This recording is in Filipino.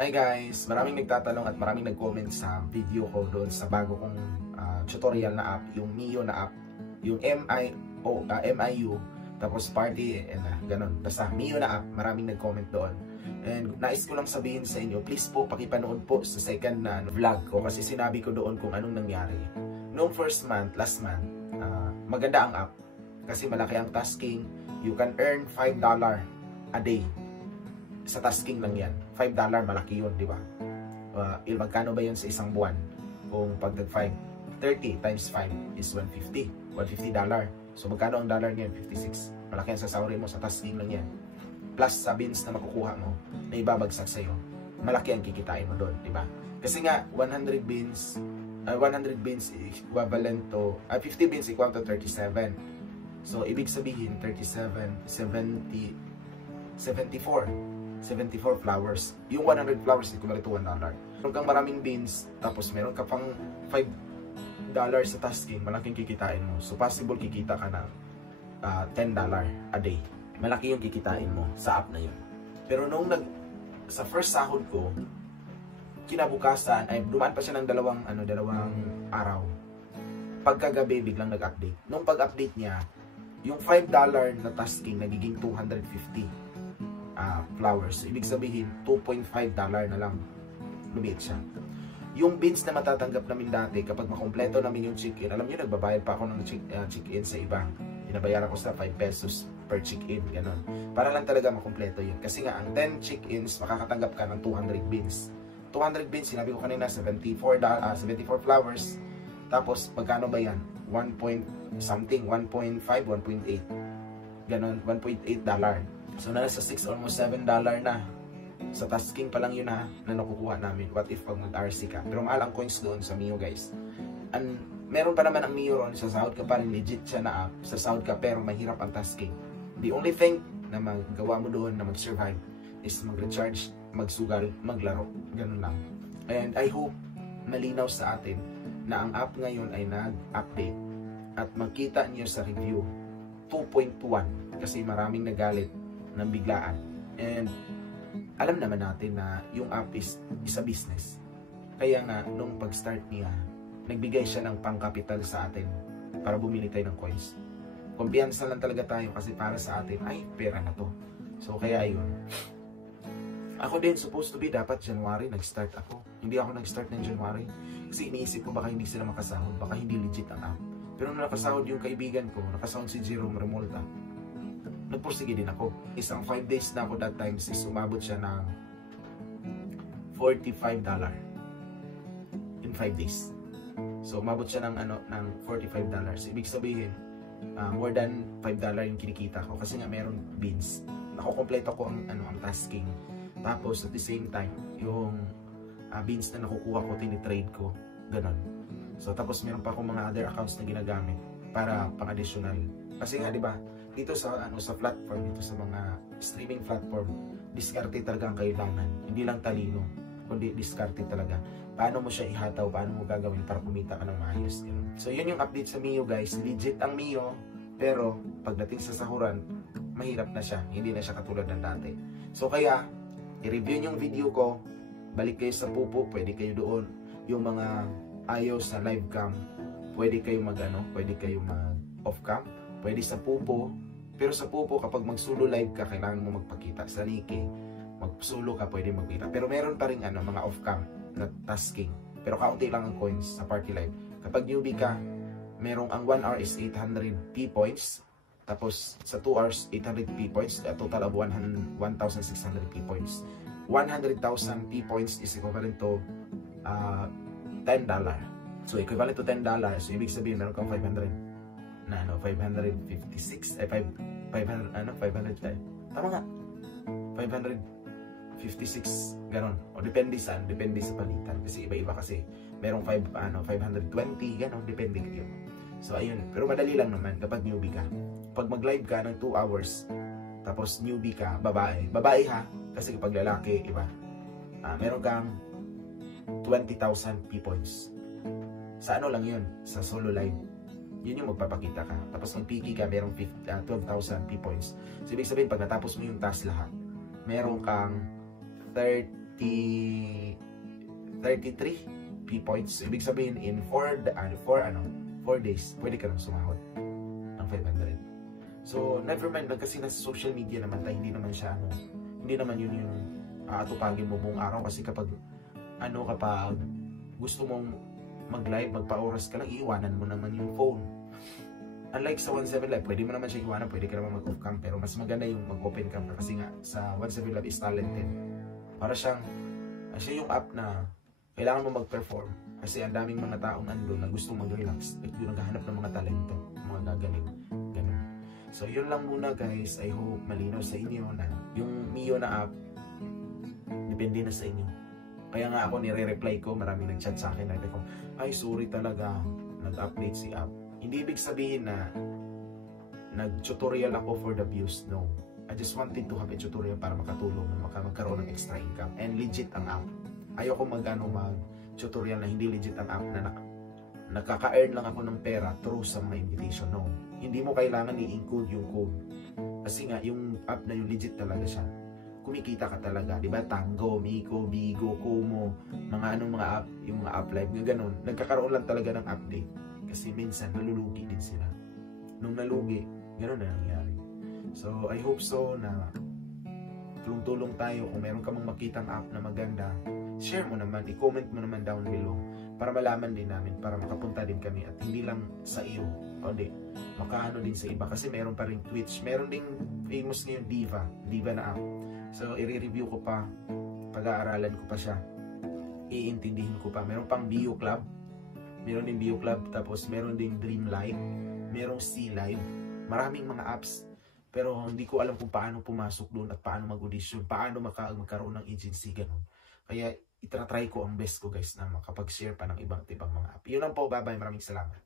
Hi guys! Maraming nagtatanong at maraming nag-comment sa video ko doon sa bago kong tutorial na app, yung Mio na app, yung MIU, tapos party, ganun. Basta Mio na app, maraming nag-comment doon. And nais ko lang sabihin sa inyo, please po, pakipanood po sa second na vlog ko kasi sinabi ko doon kung anong nangyari. Noong last month, maganda ang app kasi malaki ang tasking. You can earn $5 a day. Sa tasking lang yan. $5 malaki yun, di ba? Magkano ba yun sa isang buwan? Kung pag nag-5, 30 times 5 is $150. $150. So magkano ang dollar niyan? 56. Malaki ang sasawarin mo sa tasking lang yan. Plus sa beans na makukuha mo, na ibabagsak sa'yo, malaki ang kikitain mo doon, di ba? Kasi nga, 100 beans is equivalent to, 50 beans equal to 37. So, ibig sabihin, 37, 70, 74 flowers. Yung 100 flowers is equivalent to $1. Meron kang maraming beans, tapos meron ka pang $5 sa tasking, malaking kikitain mo. So, possible kikita ka ng $10 a day. Malaki yung kikitain mo sa app na yun. Pero nung sa first sahod ko, kinabukasan, ay dumaan pa siya ng dalawang araw. Pagkagabi, biglang nag-update. Nung pag-update niya, yung $5 na tasking nagiging 250 flowers. Ibig sabihin, $2.5 na lang lumiit siya. Yung beans na matatanggap namin dati, kapag makompleto namin yung check-in, alam nyo, nagbabayad pa ako ng check-in sa iba. Binabayaran ko sa 5 pesos per check-in, gano'n. Para lang talaga makompleto yun. Kasi nga, ang 10 check-ins, makakatanggap ka ng 200 beans. 200 beans, sinabi ko kanina, 74 flowers. Tapos, magkano ba yan? 1 point something, 1.5, 1.8. Ganon, $1.8. So, nasa 6, almost $7 na. Sa tasking pa lang yun na nakukuha namin. What if pag mag-RC ka? Pero mahal ang coins doon sa Mio, guys. And meron pa naman ang Mio ron, sa sahod ka pa rin, legit siya na app. Sa sahod ka, pero mahirap ang tasking. The only thing na magawa mo doon na mag-survive is mag-recharge, magsugal, maglaro. Ganun lang. And I hope malinaw sa atin na ang app ngayon ay nag-update at makita niyo sa review 2.1 kasi maraming nagalit ng biglaan. And alam naman natin na yung app is a business. Kaya nga, nung pag-start niya, nagbigay siya ng pang-capital sa atin para bumili tayo ng coins. Kumpiyansa lang talaga tayo kasi para sa atin, ay, pera na to. So, kaya yun. Ako din, supposed to be, dapat January, nag-start ako. Hindi ako nag-start ng January. Kasi iniisip ko baka hindi sila makasahod, baka hindi legit ang app. Pero nung nakasahod yung kaibigan ko, nakasahod si Jerome Remolta, nagpursige din ako. Isang 5 days na ako that time, is umabot siya ng $45 in 5 days. So, umabot siya ng $45. Ibig sabihin, more than $5 yung kinikita ko. Kasi nga meron beans. Nakukompleto ko ang tasking. Tapos, at the same time, yung beans na nakukuha ko, tinitrade ko. Ganon. So, tapos meron pa akong mga other accounts na ginagamit para pang-additional. Kasi nga, di ba, dito sa platform, dito sa mga streaming platform, diskarte talaga ang kailangan. Hindi lang talino, kundi diskarte talaga. Paano mo siya ihataw, paano mo gagawin para kumita ka ng maayos. Ganun. So, yun yung update sa Mio, guys. Legit ang Mio, pero pagdating sa sahuran, mahirap na siya. Hindi na siya katulad ng dati. So, kaya, i-review yung video ko, balik kayo sa Pupo, pwede kayo doon. Yung mga ayaw sa live cam, pwede kayo pwede kayo mag-off cam, pwede sa Pupo. Pero sa Pupo, kapag mag-solo live ka, kailangan mo magpakita. Sa Nike, mag-solo ka, pwede magpakita. Pero meron pa rin mga off cam na tasking. Pero kaunti lang ang coins sa party live. Kapag newbie ka, merong ang 1 hour is 800 P points. Tapos sa 2 hours, 800 P points. A total of 1,600 P points. 100,000 P points is equivalent to $10. So equivalent to $10. So ibig sabihin meron kang 500 na 556 500 tama nga 556 ganon, o depende sa palitan kasi iba-iba kasi merong 520 ganon, depende kayo. So ayun, pero madali lang naman kapag newbie ka. Pag mag-live ka ng 2 hours tapos newbie ka, babae ha, kasi kapag lalaki iba, meron kang 20,000 P points. Sa lang yun, sa solo live, yun yung magpapakita ka. Tapos mag-piki ka, merong 12,000 P points. So ibig sabihin, pag natapos mo yung task lahat, meron kang 30 33 P points. Ibig sabihin, in 4 days, pwede ka nang sumahod ng 500. So, never mind, kasi nasa social media naman tayo, hindi naman siya, hindi naman yun yung atupagin mo buong araw. Kasi kapag gusto mong mag-live, magpa-oras ka lang, iiwanan mo naman yung phone. Unlike sa 17 Live, pwede mo naman siya iwanan, pwede ka naman mag-off cam, pero mas maganda yung mag-open cam kasi nga sa 17 Live is talented. Para siya yung app na kailangan mo mag-perform kasi ang daming mga taong andun na gusto mag-relax at yung naghahanap ng mga talento, mga gagaling, ganun. So yun lang muna guys, I hope malinaw sa inyo na yung Mio na app depende na sa inyo. Kaya nga ako nire-reply ko, maraming nag-chat sa akin, ay sorry talaga, nag-update si app. Hindi ibig sabihin na nag-tutorial ako for the views, no. I just wanted to have a tutorial para makatulong, magkaroon ng extra income. And legit ang app. Ayoko mag-tutorial na hindi legit ang app na nakaka-earn lang ako ng pera through sa mga invitation, no. Hindi mo kailangan i-encode yung code. Kasi nga, yung app na yung legit talaga siya. Kumikita ka talaga, di ba? Tango, Miko, Bigo, Kumu, mga app, yung mga app live, gano'n. Nagkakaroon lang talaga ng update. Kasi minsan, nalulugi din sila. Nung nalugi, gano'n na nangyari. So, I hope so na tulong-tulong tayo. Kung meron ka mang makitang app na maganda, share mo naman, i-comment mo naman down below para malaman din namin, para makapunta din kami at hindi lang sa iyo, kundi makaano din sa iba. Kasi meron pa rin Twitch, meron ding famous ngayon Diva na app. So, i-review ko pa, pag-aaralan ko pa siya, iintindihin ko pa. Meron pang Bio Club, meron din Bio Club, tapos meron din Dream Live, merong C Live, maraming mga apps, pero hindi ko alam kung paano pumasok doon at paano mag-audition, paano magkaroon ng agency, ganun. Kaya, itatry ko ang best ko guys na makapag-share pa ng ibang mga app. Yun lang po, bye-bye, maraming salamat.